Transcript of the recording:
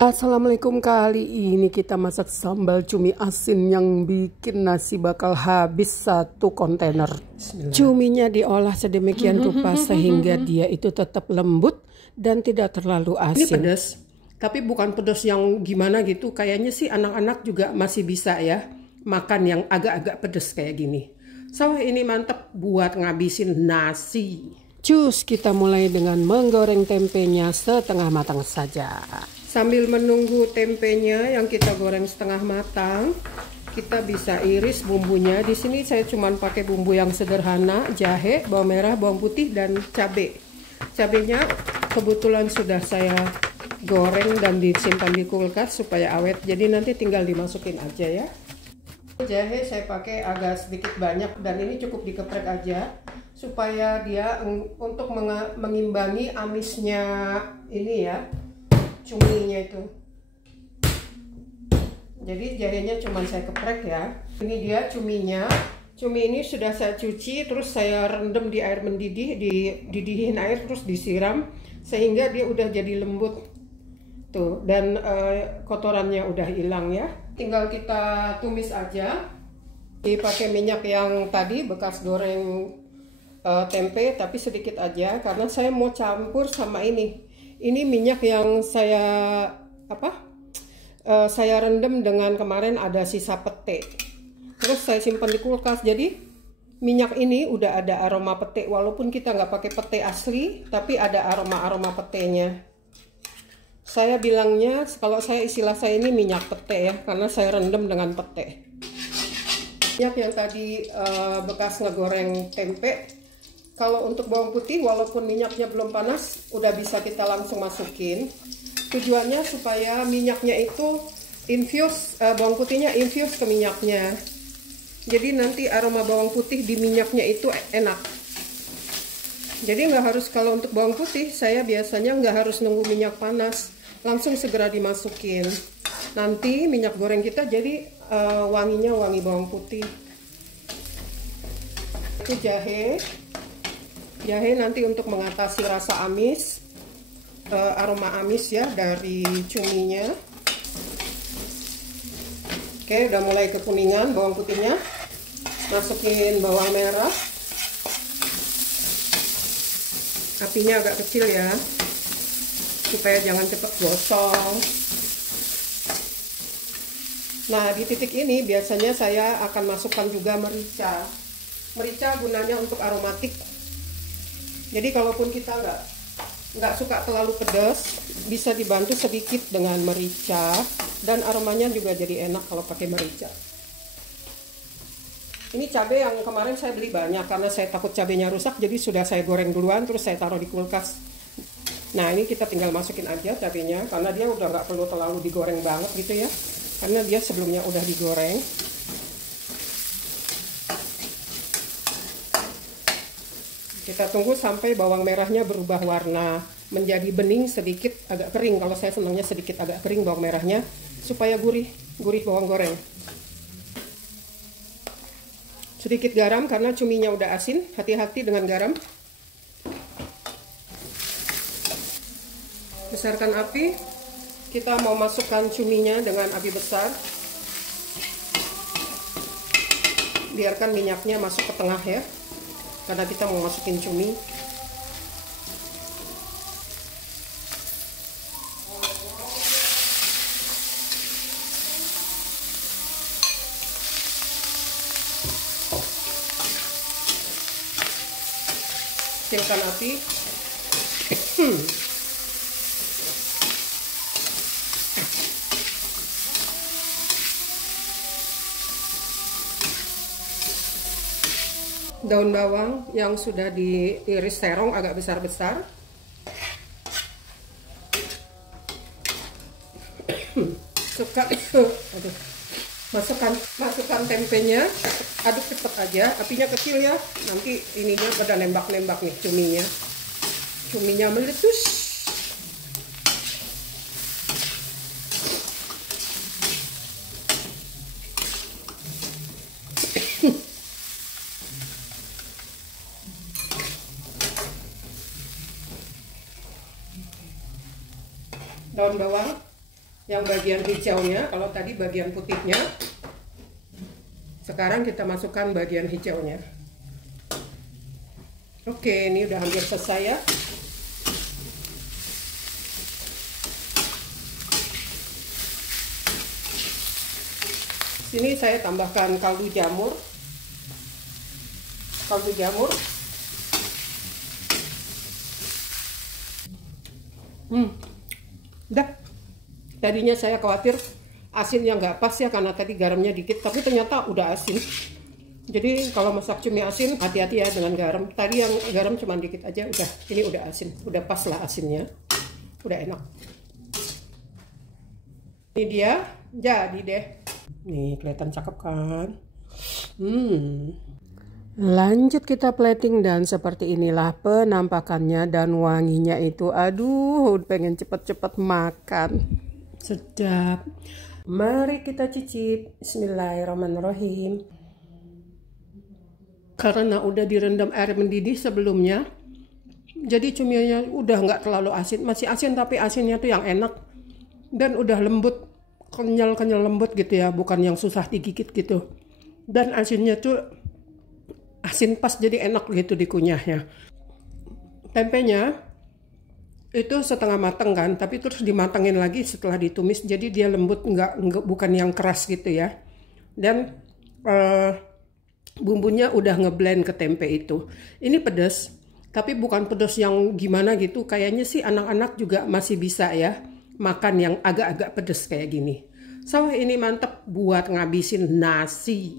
Assalamualaikum, kali ini kita masak sambal cumi asin yang bikin nasi bakal habis satu kontainer. Cuminya diolah sedemikian rupa sehingga dia itu tetap lembut dan tidak terlalu asin. Ini pedas, tapi bukan pedas yang gimana gitu. Kayaknya sih anak-anak juga masih bisa ya makan yang agak-agak pedas kayak gini. So ini mantep buat ngabisin nasi. Cus, kita mulai dengan menggoreng tempenya setengah matang saja. Sambil menunggu tempenya yang kita goreng setengah matang, kita bisa iris bumbunya. Di sini saya cuma pakai bumbu yang sederhana, jahe, bawang merah, bawang putih, dan cabai. Cabenya kebetulan sudah saya goreng dan disimpan di kulkas supaya awet. Jadi nanti tinggal dimasukin aja ya. Jahe saya pakai agak sedikit banyak dan ini cukup dikeprek aja supaya dia untuk mengimbangi amisnya ini ya. Cuminya itu. Jadi jahenya cuma saya keprek ya. Ini dia cuminya. Cumi ini sudah saya cuci, terus saya rendam di air mendidih, dididihin air terus disiram sehingga dia udah jadi lembut. Tuh, dan kotorannya udah hilang ya. Tinggal kita tumis aja. Dipakai minyak yang tadi bekas goreng tempe, tapi sedikit aja karena saya mau campur sama ini. Ini minyak yang saya saya rendam dengan kemarin ada sisa pete. Terus saya simpan di kulkas. Jadi minyak ini udah ada aroma pete, walaupun kita nggak pakai pete asli, tapi ada aroma petenya. Saya bilangnya, kalau saya istilah saya ini minyak pete ya, karena saya rendam dengan pete. Minyak yang tadi bekas ngegoreng tempe. Kalau untuk bawang putih, walaupun minyaknya belum panas, udah bisa kita langsung masukin. Tujuannya supaya minyaknya itu infuse, bawang putihnya infuse ke minyaknya. Jadi nanti aroma bawang putih di minyaknya itu enak. Jadi nggak harus, kalau untuk bawang putih, saya biasanya nggak harus nunggu minyak panas. Langsung segera dimasukin. Nanti minyak goreng kita jadi wanginya wangi bawang putih. Itu jahe. Jahe nanti untuk mengatasi rasa amis, aroma amis ya dari cuminya. Oke, udah mulai kekuningan bawang putihnya. Masukin bawang merah. Apinya agak kecil ya, supaya jangan cepat gosong. Nah, di titik ini biasanya saya akan masukkan juga merica. Merica gunanya untuk aromatik. Jadi kalaupun kita nggak suka terlalu pedas, bisa dibantu sedikit dengan merica dan aromanya juga jadi enak kalau pakai merica. Ini cabai yang kemarin saya beli banyak karena saya takut cabainya rusak, jadi sudah saya goreng duluan terus saya taruh di kulkas. Nah, ini kita tinggal masukin aja cabainya karena dia udah nggak perlu terlalu digoreng banget gitu ya, karena dia sebelumnya udah digoreng. Kita tunggu sampai bawang merahnya berubah warna menjadi bening sedikit agak kering. Kalau saya senangnya sedikit agak kering bawang merahnya supaya gurih bawang goreng. Sedikit garam karena cuminya udah asin, hati-hati dengan garam. Besarkan api. Kita mau masukkan cuminya dengan api besar. Biarkan minyaknya masuk ke tengah ya, karena kita mau masukin cumi. Kecilkan api. Daun bawang yang sudah diiris serong agak besar-besar. Masukkan tempenya, aduk cepet aja, apinya kecil ya. Nanti ininya pada nembak-nembak nih cuminya. Cuminya meletus. Daun bawang yang bagian hijaunya. Kalau tadi bagian putihnya, sekarang kita masukkan bagian hijaunya. Oke, ini udah hampir selesai ya. Sini saya tambahkan kaldu jamur. Udah. Tadinya saya khawatir asinnya nggak pas ya, karena tadi garamnya dikit, tapi ternyata udah asin. Jadi kalau masak cumi asin, hati-hati ya dengan garam. Tadi yang garam cuma dikit aja, udah. Ini udah asin, udah pas lah asinnya, udah enak. Ini dia, jadi deh. Nih kelihatan cakep kan? Lanjut kita plating, dan seperti inilah penampakannya dan wanginya itu. Aduh, pengen cepet-cepet makan. Sedap. Mari kita cicip. Bismillahirrahmanirrahim. Karena udah direndam air mendidih sebelumnya, jadi cuminya udah nggak terlalu asin. Masih asin tapi asinnya tuh yang enak. Dan udah lembut, kenyal lembut gitu ya, bukan yang susah digigit gitu. Dan asinnya tuh asin pas, jadi enak gitu dikunyahnya. Tempenya itu setengah mateng kan, tapi terus dimatengin lagi setelah ditumis, jadi dia lembut, nggak bukan yang keras gitu ya. Dan bumbunya udah ngeblend ke tempe itu. Ini pedas, tapi bukan pedas yang gimana gitu. Kayaknya sih anak-anak juga masih bisa ya makan yang agak-agak pedas kayak gini. So ini mantep buat ngabisin nasi.